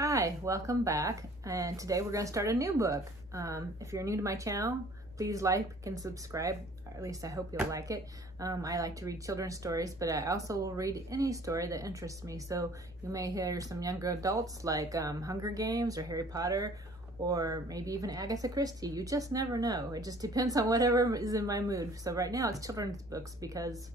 Hi, welcome back, and today we're going to start a new book. If you're new to my channel, please like and subscribe, or at least I hope you'll like it. I like to read children's stories, but I also will read any story that interests me. So you may hear some younger adults like Hunger Games or Harry Potter, or maybe even Agatha Christie. You just never know. It just depends on whatever is in my mood. So right now it's children's books because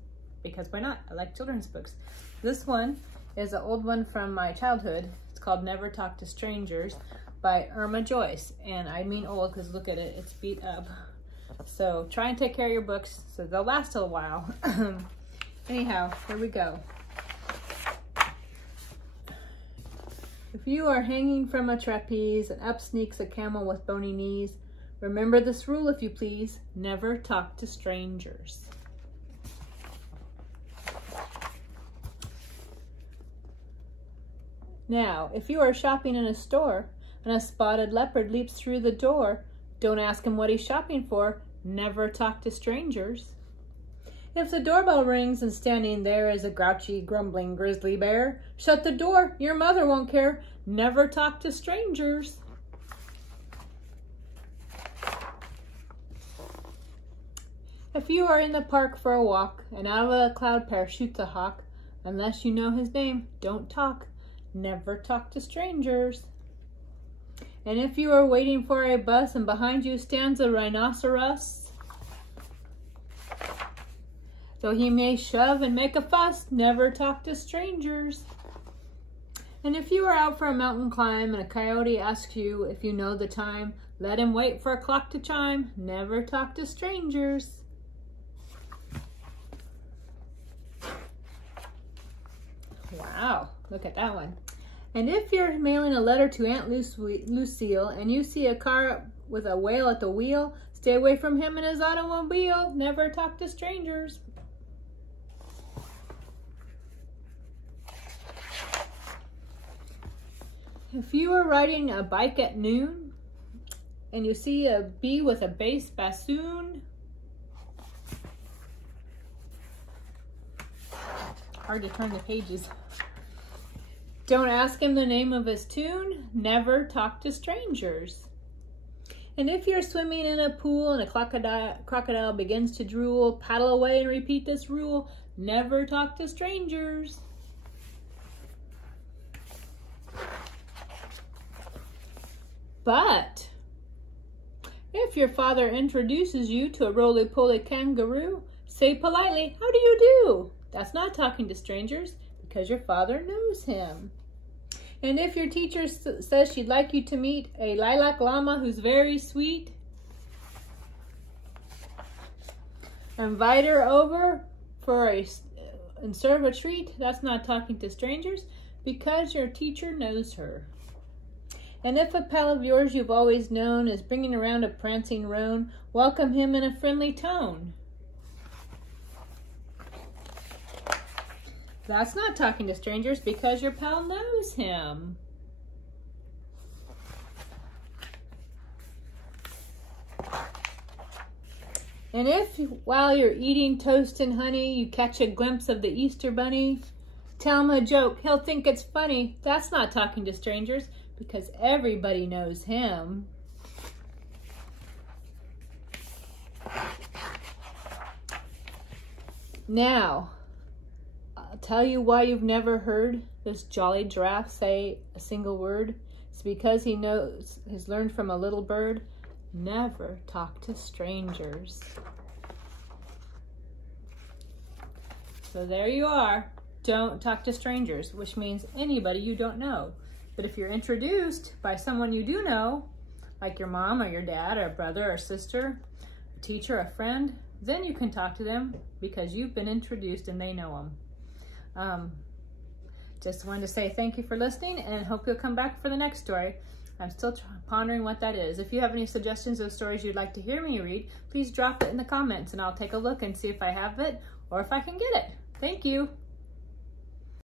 why not? I like children's books. This one is an old one from my childhood. It's called Never Talk to Strangers by Irma Joyce. And I mean old because look at it, it's beat up. So try and take care of your books so they'll last a while. Anyhow, here we go. If you are hanging from a trapeze and up sneaks a camel with bony knees, remember this rule if you please, never talk to strangers. Now, if you are shopping in a store and a spotted leopard leaps through the door, don't ask him what he's shopping for. Never talk to strangers. If the doorbell rings and standing there is a grouchy, grumbling grizzly bear, shut the door. Your mother won't care. Never talk to strangers. If you are in the park for a walk and out of a cloud parachutes a hawk, unless you know his name, don't talk. Never talk to strangers. And if you are waiting for a bus and behind you stands a rhinoceros, though he may shove and make a fuss, never talk to strangers. And if you are out for a mountain climb and a coyote asks you if you know the time, let him wait for a clock to chime. Never talk to strangers. Wow, look at that one. And if you're mailing a letter to Aunt Lucille and you see a car with a whale at the wheel, stay away from him and his automobile. Never talk to strangers. If you are riding a bike at noon and you see a bee with a bass bassoon, hard to turn the pages. Don't ask him the name of his tune. Never talk to strangers. And if you're swimming in a pool and a crocodile begins to drool, paddle away and repeat this rule. Never talk to strangers. But if your father introduces you to a roly-poly kangaroo, say politely, "How do you do?" That's not talking to strangers because your father knows him. And if your teacher says she'd like you to meet a lilac llama who's very sweet, invite her over and serve a treat. That's not talking to strangers because your teacher knows her. And if a pal of yours you've always known is bringing around a prancing roan, welcome him in a friendly tone. That's not talking to strangers because your pal knows him. And if while you're eating toast and honey, you catch a glimpse of the Easter bunny, tell him a joke. He'll think it's funny. That's not talking to strangers because everybody knows him. Now, I'll tell you why you've never heard this jolly giraffe say a single word. It's because he's learned from a little bird, never talk to strangers. So there you are. Don't talk to strangers, which means anybody you don't know. But if you're introduced by someone you do know, like your mom or your dad or a brother or sister, a teacher, a friend, then you can talk to them because you've been introduced and they know them. Just wanted to say thank you for listening and hope you'll come back for the next story. I'm still pondering what that is. If you have any suggestions of stories you'd like to hear me read, please drop it in the comments and I'll take a look and see if I have it or if I can get it. Thank you.